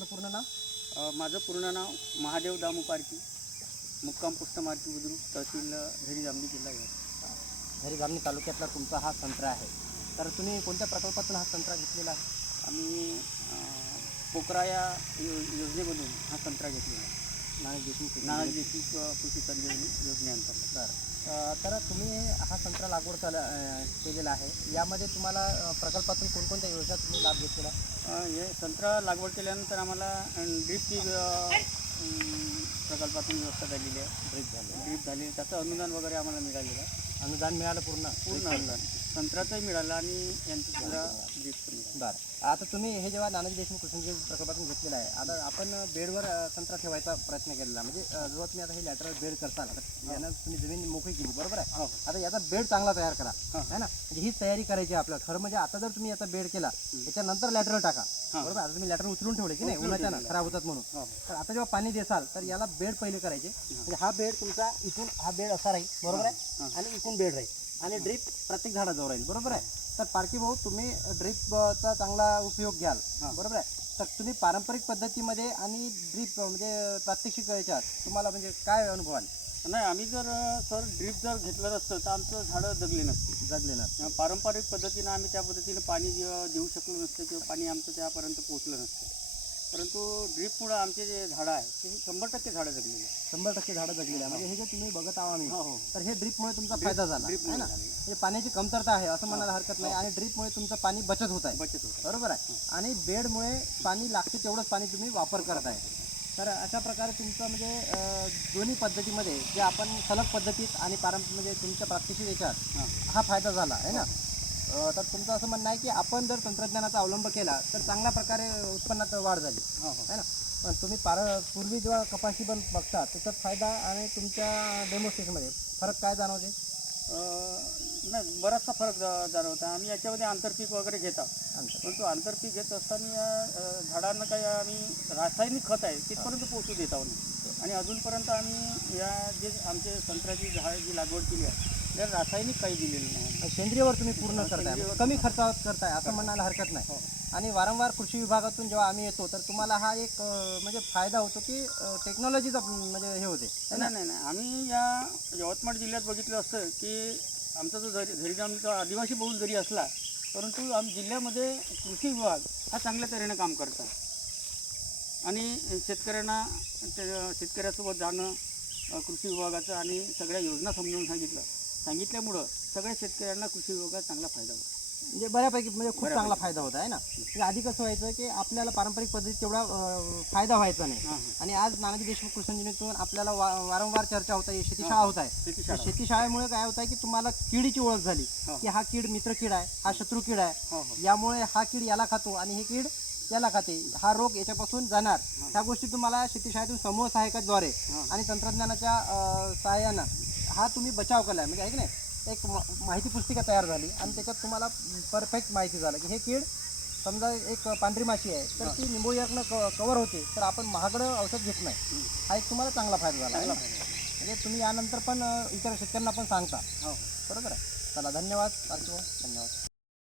आपलं पूर्ण नाव? माझं पूर्ण नाव महादेव दामू पारकी, मुक्काम पोस्ट मारकी बुद्रुक, तहसील झरी जामणी, जिल्हा यवतमाळ. झरी जामणी तालुक्यातला तुमचा हा संत्रा आहे. तर तुम्ही कोणत्या प्रकल्पातून हा संत्रा घेतलेला आहे? आम्ही पोकरा या योजनेमधून हा संत्रा घेतलेला आहे. नाना देशमुख नानाजी देशमुख कृषी संजीवनी योजनेअंतर्गत. बरं. तर तुम्ही हा संत्रा लागवड केलेला आहे. यामध्ये तुम्हाला प्रकल्पातून कोणकोणत्या योजना तुम्ही लाभ घेतलेला आहे? हे संत्रा लागवड केल्यानंतर आम्हाला ड्रीपची प्रकल्पातून व्यवस्था झालेली आहे. ड्रीप झाली, त्याचं अनुदान वगैरे आम्हाला मिळालेलं आहे. अनुदान मिळालं पूर्ण अनुदान संत्र्याचंही मिळालं आणि यांचं सुद्धा ड्रीपचं मिळालं. बरं. आता तुम्ही हे जेव्हा नानाजी देशमुख कृषी प्रकल्पातून घेतलेलं आहे, आता आपण बेडवर संत्रा ठेवायचा प्रयत्न केलेला, म्हणजे जेव्हा तुम्ही आता हे लॅटरल बेड करताल, आता यानं तुम्ही जमीन मोकळी केली, बरोबर आहे? आता याचा बेड चांगला तयार करा, है ना? म्हणजे हीच तयारी करायची आहे आपल्याला. खरं म्हणजे आता जर तुम्ही याचा बेड केला, त्याच्यानंतर लॅटरल टाका, बरोबर? आता तुम्ही लॅटरल उचलून ठेवले की नाही, उन्हाच्या खराब होतात म्हणून. तर आता जेव्हा पाणी देसाल तर याला बेड पहिले करायचे. म्हणजे हा बेड तुमचा इथून, हा बेड असा राहील, बरोबर आहे, आणि इथून बेड राहील, आणि ड्रीप प्रत्येक झाडाजवळ राहील, बरोबर आहे? तर पारकी भाऊ, तुम्ही ड्रीपचा चांगला उपयोग घ्याल, बरोबर आहे? तर तुम्ही पारंपरिक पद्धतीमध्ये आणि ड्रीप म्हणजे प्रात्यक्षिक याच्यात तुम्हाला म्हणजे काय अनुभव आले? नाही, आम्ही जर सर ड्रीप जर घेतलं नसतं तर आमचं झाडं जगले नसते. पारंपरिक पद्धतीनं आम्ही त्या पद्धतीनं पाणी देऊ शकलो नसतं किंवा पाणी आमचं त्यापर्यंत पोहोचलं नसतं. परंतु ड्रीपमुळं आमचे जे झाडं आहे ते 100% झाडं जगलेली आहे. 100% झाडं जगलेली आहे. म्हणजे हे जे तुम्ही बघत आहो आम्ही, तर हे ड्रीपमुळे तुमचा फायदा झाला आहे ना? म्हणजे पाण्याची कमतरता आहे असं म्हणायला हरकत नाही, आणि ड्रीपमुळे तुमचं पाणी बचत होत आहे, बरोबर आहे? आणि बेडमुळे पाणी लागते तेवढंच पाणी तुम्ही वापर करत आहे. तर अशा प्रकारे तुमचं म्हणजे दोन्ही पद्धतीमध्ये जे आपण सलग पद्धतीत आणि म्हणजे तुमच्या प्रात्यक्षिक याच्यात हा फायदा झाला आहे ना? तर तुमचं असं म्हणणं आहे की आपण जर तंत्रज्ञानाचा अवलंब केला तर चांगल्या प्रकारे उत्पन्नात वाढ झाली आहे ना? पण तुम्ही पूर्वी जेव्हा कपाशी पण बघता त्याच्यात फायदा आणि तुमच्या डेमोस्टेशनमध्ये फरक काय जाणवते? नाही, बराचसा फरक जाणवता. आम्ही याच्यामध्ये आंतरपीक वगैरे घेता, परंतु आंतरपीक घेत असताना झाडांना काही आम्ही रासायनिक खत आहे तिथपर्यंत पोहोचू देत आहोत. आणि अजूनपर्यंत आम्ही या जे आमचे संत्र्याची झाड जी लागवड केली आहे त्याला रासायनिक काही दिलेलं नाही. सेंद्रियवर तुम्ही पूर्ण करताय, कमी खर्चात करताय असं म्हणायला हरकत नाही. आणि वारंवार कृषी विभागातून जेव्हा आम्ही येतो तर तुम्हाला हा एक म्हणजे फायदा होतो की टेक्नॉलॉजीचा म्हणजे हे होते. नाही, आम्ही या यवतमाळ जिल्ह्यात बघितलं असतं की आमचा जो झरी जामणीचा आदिवासी बहुल जरी असला परंतु जिल्ह्यामध्ये कृषी विभाग हा चांगल्या तऱ्हेने काम करतात. आणि शेतकऱ्यासोबत जाणं कृषी विभागाचं आणि सगळ्या योजना समजून सांगितल्यामुळं सगळ्या शेतकऱ्यांना कृषी विभागाचा चांगला फायदा होतो. म्हणजे बऱ्यापैकी म्हणजे खूप चांगला फायदा होत आहे ना? म्हणजे आधी कसं व्हायचं की आपल्याला पारंपरिक पद्धतीत तेवढा फायदा व्हायचा नाही, आणि आज नानाजी देशमुख कृषी संजीवनीतून आपल्याला वारंवार चर्चा होत आहे, शेतीशाळा होत आहे. शेतीशाळेमुळे काय होत आहे की तुम्हाला किडीची ओळख झाली की हा कीड मित्र कीड आहे, हा शत्रू कीड आहे, यामुळे हा कीड याला खातो आणि हे कीड याला खाते, हा रोग याच्यापासून जाणार. ह्या गोष्टी तुम्हाला शेतीशाळेतून समूह सहायकाद्वारे आणि तंत्रज्ञानाच्या सहाय्यानं हा तुम्ही बचाव केला आहे. म्हणजे आहे की नाही, एक माहिती पुस्तिका तयार झाली आणि त्याच्यात तुम्हाला परफेक्ट माहिती झालं की हे कीड समजा एक पांढरी माशी आहे तर ती निंबोयरनं कवर होते, तर आपण महागडं औषध घेत नाही. हा एक तुम्हाला चांगला फायदा झाला आहे. म्हणजे तुम्ही यानंतर पण इतर शेतकऱ्यांना पण सांगता, बरोबर आहे? चला, धन्यवाद. धन्यवाद.